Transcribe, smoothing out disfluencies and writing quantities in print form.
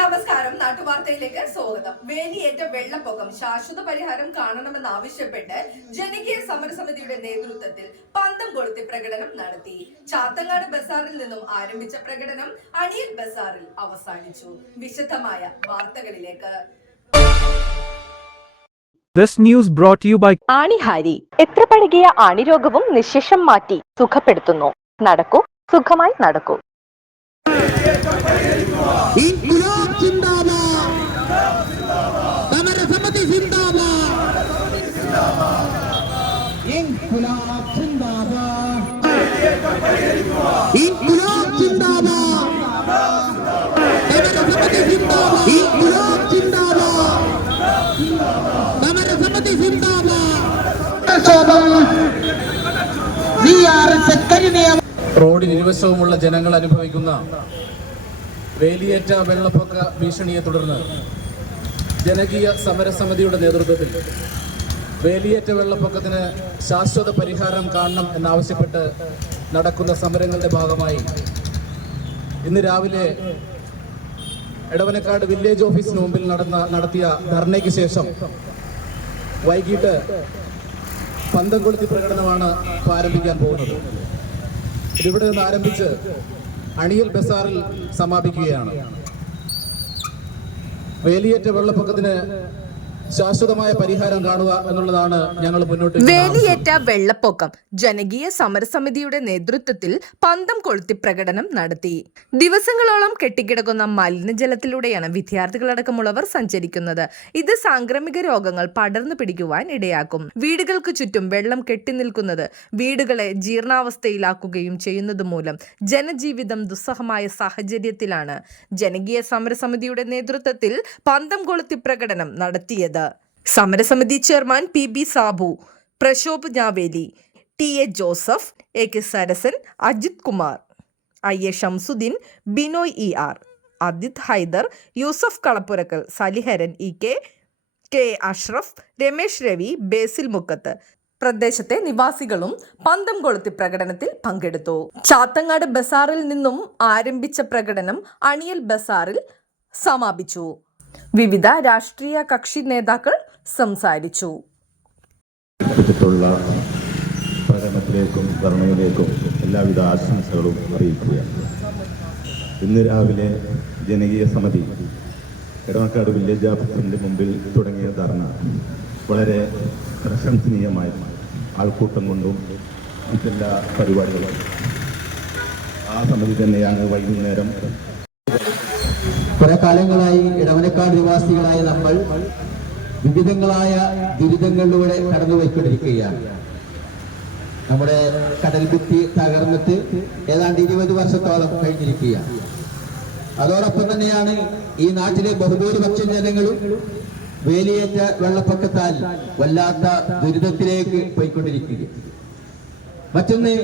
നമസ്കാരം. നാട്ടുവാർത്തയിലേക്ക് സ്വാഗതം. വേലിയേറ്റ വെള്ളപ്പൊക്കം ശാശ്വത പരിഹാരം കാണണമെന്നാവശ്യപ്പെട്ട് ജനകീയ സമരസമിതിയുടെ നേതൃത്വത്തിൽ പന്തം കൊളുത്തി പ്രകടനം നടത്തി. ചാത്തങ്ങാട് ബസാറിൽ നിന്നും ആരംഭിച്ച പ്രകടനം അണിയൽ ബസാറിൽ അവസാനിച്ചു. വിശദമായ വാർത്തകളിലേക്ക്. This news brought to you by ആണിഹാരി. എത്ര പഴകിയ ആണിരോഗവും നിശേഷം മാറ്റി സുഖപ്പെടുത്തുന്നു. നടക്കൂ, സുഖമായി നടക്കൂ. റോഡിന് ഇരുവശവുമുള്ള ജനങ്ങൾ അനുഭവിക്കുന്ന വേലിയേറ്റ വെള്ളപ്പൊക്ക ഭീഷണിയെ തുടർന്ന് ജനകീയ സമരസമിതിയുടെ നേതൃത്വത്തിൽ വേലിയേറ്റ വെള്ളപ്പൊക്കത്തിന് ശാശ്വത പരിഹാരം കാണണം എന്നാവശ്യപ്പെട്ട് നടക്കുന്ന സമരങ്ങളുടെ ഭാഗമായി ഇന്ന് രാവിലെ എടവനക്കാട് വില്ലേജ് ഓഫീസിന് മുമ്പിൽ നടത്തിയ ധർണയ്ക്ക് ശേഷം വൈകിട്ട് പന്തം കൊളുത്തി പ്രകടനമാണ് ആരംഭിക്കാൻ പോകുന്നത്. ഇവിടെ നിന്ന് ആരംഭിച്ച് അണിയൽ ബസാറിൽ സമാപിക്കുകയാണ്. വേലിയേറ്റ വെള്ളപ്പൊക്കത്തിന് ശാശ്വതമായ പരിഹാരം കാണുക എന്നുള്ളതാണ് ഞങ്ങൾ മുന്നോട്ട്. വേലിയേറ്റ വെള്ളപ്പൊക്കം ജനകീയ സമരസമിതിയുടെ നേതൃത്വത്തിൽ പന്തം കൊളുത്തി പ്രകടനം നടത്തി. ദിവസങ്ങളോളം കെട്ടിക്കിടക്കുന്ന മലിനജലത്തിലൂടെയാണ് വിദ്യാർത്ഥികളടക്കമുള്ളവർ സഞ്ചരിക്കുന്നത്. ഇത് സാംക്രമിക രോഗങ്ങൾ പടർന്നു പിടിക്കുവാൻ ഇടയാക്കും. വീടുകൾക്ക് ചുറ്റും വെള്ളം കെട്ടിനിൽക്കുന്നത് വീടുകളെ ജീർണാവസ്ഥയിലാക്കുകയും ചെയ്യുന്നത് മൂലം ജനജീവിതം ദുസ്സഹമായ സാഹചര്യത്തിലാണ് ജനകീയ സമരസമിതിയുടെ നേതൃത്വത്തിൽ പന്തം കൊളുത്തി പ്രകടനം നടത്തിയത്. സമരസമിതി chairman PB Sabu, Prashobh Njaveli, TA Joseph, AK Sarasan, Ajith Kumar, IA Shamsuddeen, Binoy ER, Adith Haidar, Yusuf Kalappurakkal, Saliharan K Ashraf, Ramesh Ravi, Basil Mukkath പ്രദേശത്തെ നിവാസികളും പന്തം കൊളുത്തി പ്രകടനത്തിൽ പങ്കെടുത്തു. ചാത്തങ്ങാട് ബസാറിൽ നിന്നും ആരംഭിച്ച പ്രകടനം അണിയൽ ബസാറിൽ സമാപിച്ചു. വിവിധ രാഷ്ട്രീയ കക്ഷി നേതാക്കൾ സംസാരിച്ചു. പ്രകടനത്തിലേക്കും ധർണയിലേക്കും എല്ലാവിധ ആശംസകളും അറിയിക്കുകയാണ്. ഇന്ന് രാവിലെ ജനകീയ സമിതി എടവനക്കാട് വില്ലേജ് ഓഫീസിന്റെ മുമ്പിൽ തുടങ്ങിയ ധർണ വളരെ പ്രശംസനീയമായ ആൾക്കൂട്ടം കൊണ്ടും മറ്റെല്ലാ പരിപാടികളും ആ സമിതി തന്നെയാണ് വൈകുന്നേരം. കുറെ കാലങ്ങളായി ഇടവനക്കാട് നിവാസികളായ നമ്മൾ വിവിധങ്ങളായ ദുരിതങ്ങളിലൂടെ കടന്നുപോയിക്കൊണ്ടിരിക്കുകയാണ്. നമ്മുടെ കടൽഭിത്തി തകർന്നിട്ട് ഏതാണ്ട് 20 വർഷത്തോളം കഴിഞ്ഞിരിക്കുകയാണ്. അതോടൊപ്പം തന്നെയാണ് ഈ നാട്ടിലെ ബഹുഭൂരിപക്ഷം ജനങ്ങളും വേലിയേറ്റ വെള്ളപ്പൊക്കത്താൽ വല്ലാത്ത ദുരിതത്തിലേക്ക് പോയിക്കൊണ്ടിരിക്കുക. മറ്റൊന്ന്,